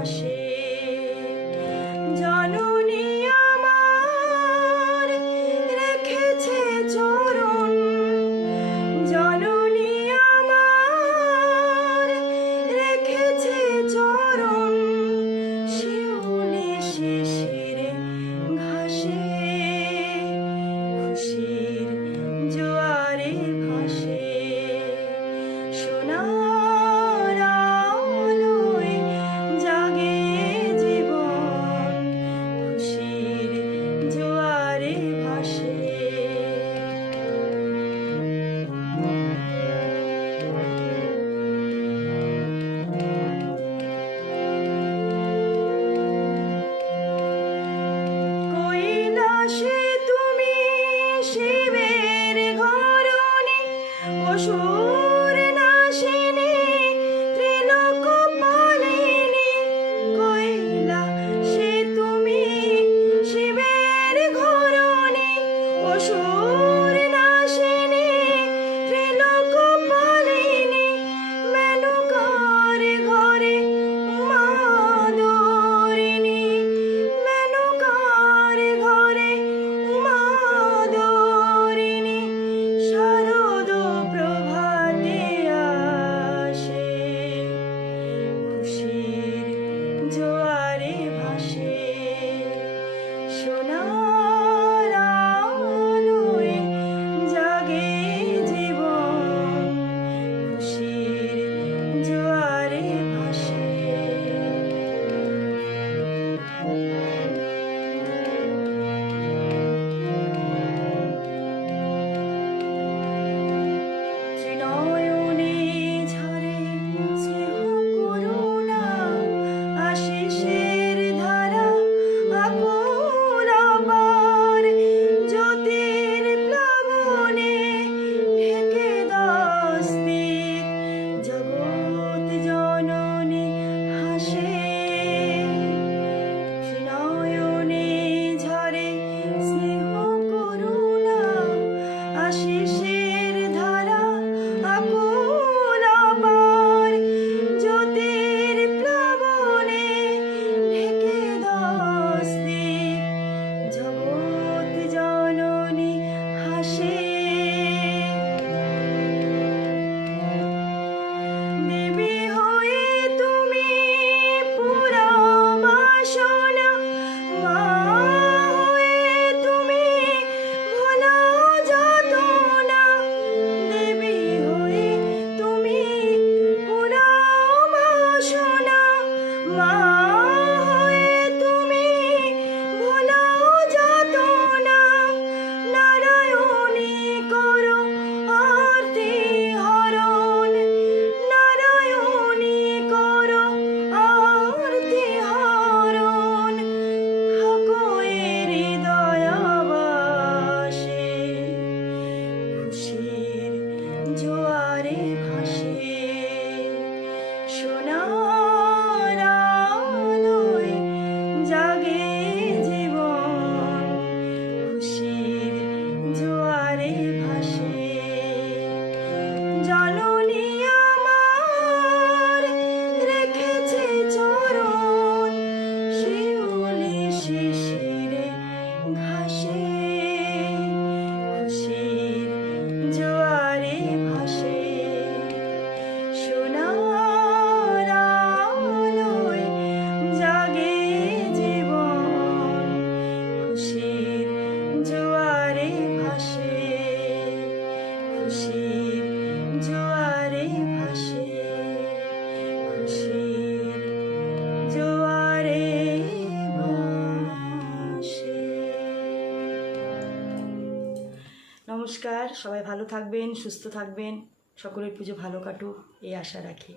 আসে জননী আমার রেখেছে চরণ। জননী আমার রেখেছে চরণ। শিউলে শিশিরে ঘাসে, খুশির জোয়ারে ভাসে। সোনা Hashem. নমস্কার সবাই ভালো থাকবেন সুস্থ থাকবেন সকলের পুজো ভালো কাটুক এই আশা রাখি।